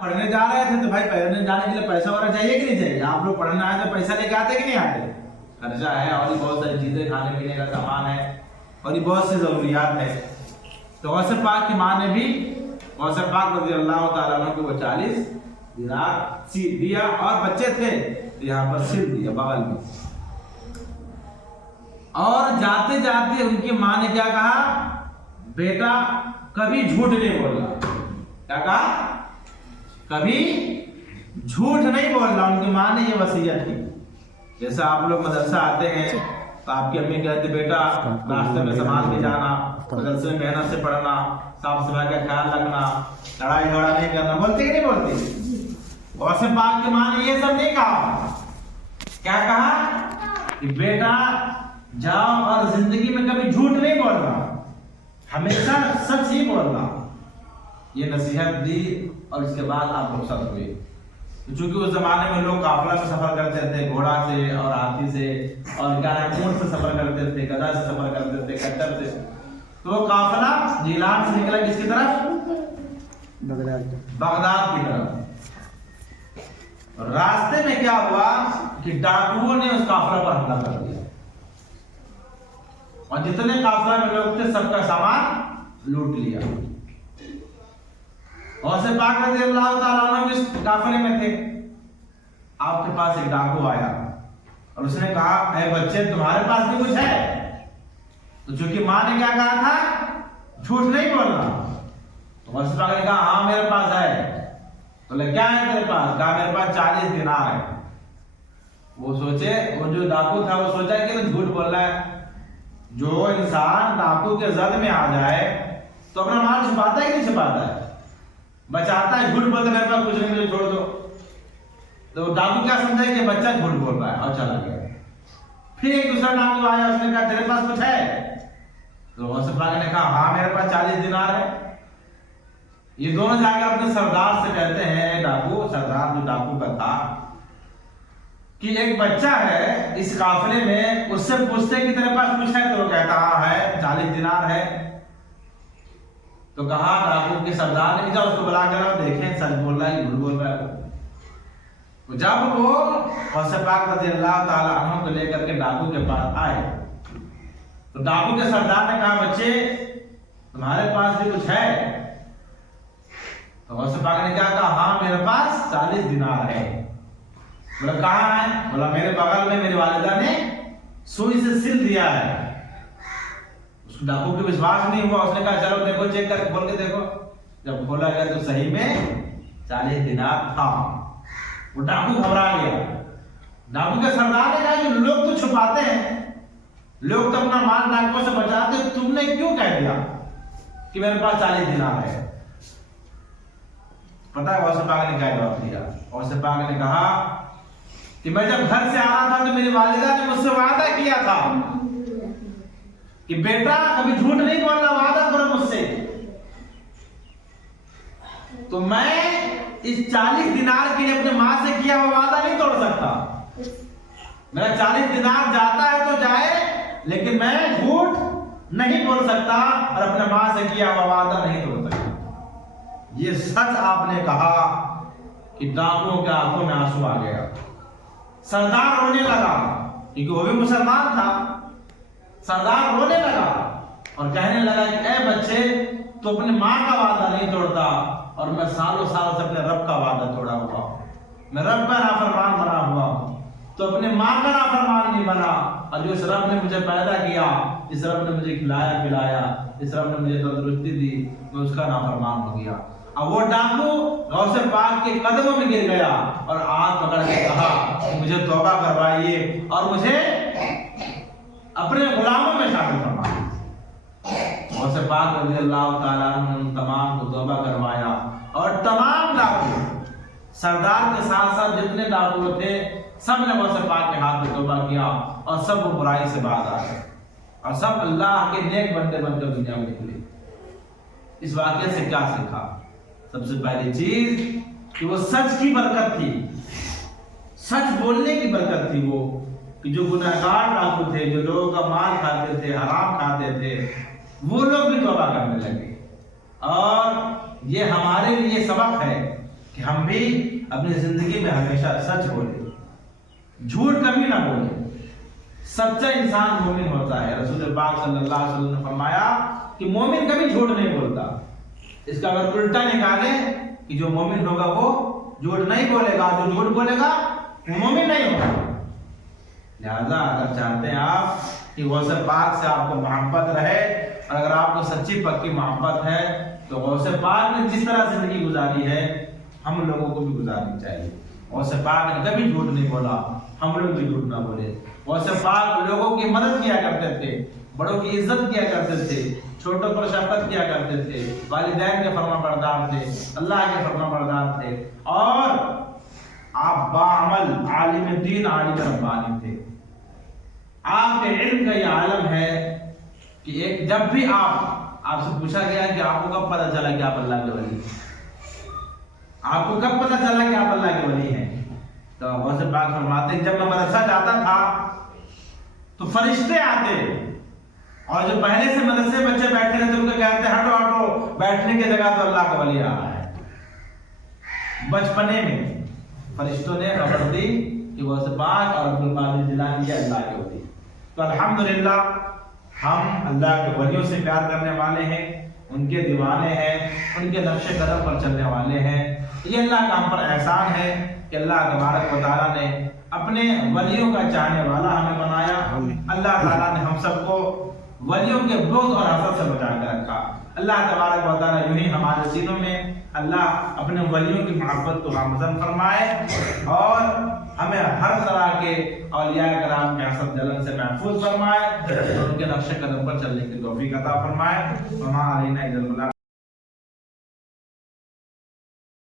पढ़ने जा रहे थे तो भाई पढ़ने जाने के लिए पैसा वगैरह चाहिए कि नहीं चाहिए? आप लोग पढ़ने आए तो पैसा लेके आते कि नहीं आते? खर्चा है और भी बहुत सारी चीजें, खाने पीने का सामान है और भी बहुत सी जरूरियात है। तो गौसे पाक की माँ ने भी गौसे पाक रज़ी अल्लाह तआला अन्हु को 40 दिनार सील दिया और बच्चे थे तो यहाँ पर सिल दिया बगल में। और जाते जाते उनकी माँ ने क्या कहा? बेटा कभी झूठ नहीं बोलना। क्या कहा? कभी झूठ नहीं बोलना। उनकी माँ ने ये वसीयत की। जैसे आप लोग मदरसा आते हैं तो आपकी अम्मी कहती बेटा रास्ते में संभाल के जाना, मदरसे में मेहनत से पढ़ना, साफ सफाई का ख्याल रखना, लड़ाई झगड़ा नहीं करना। बोलती कि नहीं बोलती? गौसे पाक की माँ ने ये सब नहीं कहा। क्या कहा? कि बेटा जाओ और जिंदगी में कभी झूठ नहीं बोलना, हमेशा सच ही बोलना। ये नसीहत दी और इसके बाद आप रुखसत हुए। चूंकि उस जमाने में लोग काफिला में सफर करते थे, घोड़ा से और हाथी से, और क्या है ऊंट से सफर करते थे, गधा से सफर करते थे, खच्चर से। तो वो काफिला जिलान से निकला किसकी तरफ? बगदाद की तरफ। रास्ते में क्या हुआ कि डाकुओं ने उस काफिला पर हमला कर दिया और जितने काफिला में लोग थे सबका सामान लूट लिया। और से पाक रज़ी अल्लाह तआला अन्हु इस काफिले में थे। आपके पास एक डाकू आया और उसने कहा ऐ बच्चे तुम्हारे पास भी कुछ है? तो चूंकि माँ ने क्या कहा था? झूठ नहीं बोलना। तो उस पाक ने कहा हाँ मेरे पास है। तो ले क्या है तेरे पास? कहा मेरे पास 40 दिनार है। वो सोचे, वो जो डाकू था वो सोचा कि झूठ बोल रहा है। जो इंसान डाकू के जद में आ जाए तो अपना माल छुपाता है कि नहीं छुपाता है? बचाता है। झूठ बोलते मेरे पास कुछ नहीं, मुझे छोड़ दो। तो डाकू क्या समझा कि बच्चा झूठ बोल रहा है और चला गया। फिर एक दूसरा डाकू आया, उसने कहा तेरे पास कुछ है? तो गौसे पाक ने कहा हाँ मेरे पास 40 दिनार है। ये दोनों जाके अपने सरदार से कहते हैं, डाकू सरदार जो डाकू का था, कि एक बच्चा है इस काफिले में, उससे पूछते कि तेरे पास कुछ है? तो वो कहता हाँ है, 40 दिनार है। तो कहा डाकू के सरदार ने, जाओ उसको बुला कर देखें सच बोल रहा है झूठ बोल रहा है। तो जब वो गौसे पाक रज़ी अल्लाह तआला अन्हु को लेकर के डाकू के पास आए तो डाकू के सरदार ने कहा बच्चे तुम्हारे पास भी कुछ है? तो गौसे पाक ने क्या कहा? हाँ मेरे पास 40 दिनार है। बोला कहाँ है? बोला मेरे बगल में मेरी वालिदा ने सुई से सिल दिया है। डाकू को विश्वास नहीं हुआ। उसने कहा चलो देखो, चेक करके खोल के देखो। जब खोला गया तो सही में 40 दिनार था। वो डाकू घबरा गया। डाकू के सरदार ने कहा कि लोग तो छुपाते हैं, लोग तो अपना माल डाकुओं से बचाते हैं, तुमने क्यों कह दिया कि मेरे पास 40 दिनार है? पता है गौसे पाक ने क्या जवाब दिया? गौसे पाक ने कहा कि मैं जब घर से आ रहा था तो मेरी वालिदा ने मुझसे वादा किया था कि बेटा कभी झूठ नहीं बोलना, वादा करो मुझसे। तो मैं इस 40 दिनार के लिए अपने माँ से किया हुआ वादा नहीं तोड़ सकता। मेरा 40 दिनार जाता है तो जाए, लेकिन मैं झूठ नहीं बोल सकता और अपने माँ से किया हुआ वादा नहीं तोड़ सकता। ये सच आपने कहा कि डाकुओं के आंखों में आंसू आ गया। सरदार रोने लगा क्योंकि वो भी मुसलमान था। सरदार रोने लगा और कहने लगा कि ऐ बच्चे तो अपने माँ का वादा नहीं तोड़ता और मैं सालों साल से अपने रब का वादा तोड़ा हुआ, मैं रब का नाफरमान बना हुआ हूँ, तो अपने माँ का नाफरमान नहीं बना। और जो इस रब ने मुझे पैदा किया, इस रब ने मुझे खिलाया पिलाया, इस रब ने मुझे तंदुरुस्ती दी, मैं उसका नाफरमान हो गया। अब वो डाकू गौसे पाक के कदमों में गिर गया और हाथ पकड़ के कहा मुझे तौबा करवाइए और मुझे अपने गुलामों में शामिल फरमाइए। गौसे पाक रज़ी अल्लाह तआला अन्हु ने तमाम को तौबा करवाया और तमाम डाकू, सरदार के साथ साथ जितने डाकू थे, सब ने गौसे पाक के हाथ में तौबा किया और सब वो बुराई से बाहर आ गए और सब अल्लाह के नेक बंदे बनकर दुनिया में निकले। इस वाक़े से क्या सीखा? सबसे पहली चीज कि वो सच की बरकत थी, सच बोलने की बरकत थी। वो कि जो गुनहगार डाकू थे, जो लोगों का माल खाते थे, हराम खाते थे, वो लोग भी तौबा करने लगे। और ये हमारे लिए सबक है کہ ہم بھی اپنی زندگی میں ہمیشہ سچ بولیں، جھوٹ کبھی نہ بولیں۔ سچا انسان مومن ہوتا ہے۔ رسول پاک صلی اللہ علیہ وسلم نے فرمایا کہ مومن کبھی جھوٹ نہیں بولتا۔ اس کا اگر الٹا نکالیں کہ جو مومن ہوگا وہ جھوٹ نہیں بولے گا، جو جھوٹ بولے گا وہ مومن نہیں ہوگا۔ لہذا اگر چاہتے ہیں آپ کہ غوث پاک سے آپ کو محبت رہے، اور اگر آپ کو سچی پکی محبت ہے تو غوث پاک نے جس طرح زندگی گزاری ہے ہم لوگوں کو بھی گزارنی چاہیے۔ غوث پاک نے کبھی جھوٹ نہیں بولا، ہم لوگ بھی جھوٹ نہ بولے۔ غوث پاک لوگوں کی مدد کیا کرتے تھے، بڑوں کی عزت کیا کرتے تھے، چھوٹوں پر شفقت کیا کرتے تھے، والدین کے فرما بردار تھے، اللہ کے فرما بردار تھے، اور آپ باعمل عالم دین، عالم ربانی تھے۔ آپ کے علم کا یہ عالم ہے کہ ایک جب بھی آپ سے پوچھا گیا کہ آپ کو کب پتہ چلا کہ آپ اللہ کے ولی ہیں، آپ کو کب پتہ چلا کہ آپ اللہ کے ولی ہیں، تو غوث پاک فرماتے ہیں جب میں مدرسہ جاتا تھا تو فرشتے آتے اور جو پہلے سے مدرسے بچے بیٹھے رہتے ان کو کہتے ہٹو ہٹو، بیٹھنے کی جگہ تو اللہ کا ولی آ رہا ہے۔ بچپنے میں فرشتوں نے خبر دی کہ غوث پاک اور عبد القادر جیلانی یہ اللہ کے ولی۔ تو الحمدللہ ہم اللہ کے ولیوں سے پیار کرنے والے ہیں، ان کے دیوانے ہیں، ان کے نقش قدم پر چلنے والے ہیں۔ یہ اللہ کا ہم پر احسان ہے کہ اللہ تبارک و تعالیٰ نے اپنے ولیوں کا چاہنے والا ہمیں بنایا۔ اللہ تعالیٰ نے ہم سب کو ولیوں کے بغض اور حسد سے بچا کے رکھا۔ اللہ تبارک و تعالیٰ یوں ہی ہمارے سینوں میں اللہ اپنے ولیوں کی محبت کو گامزن فرمائے، اور ہمیں ہر طرح کے اولیاء کرام کے حسد جلن سے محفوظ فرمائے، اور ان کے نقش قدم پر چلنے کی توفیق عطا فرمائے۔ وما علینا الا البلاغ۔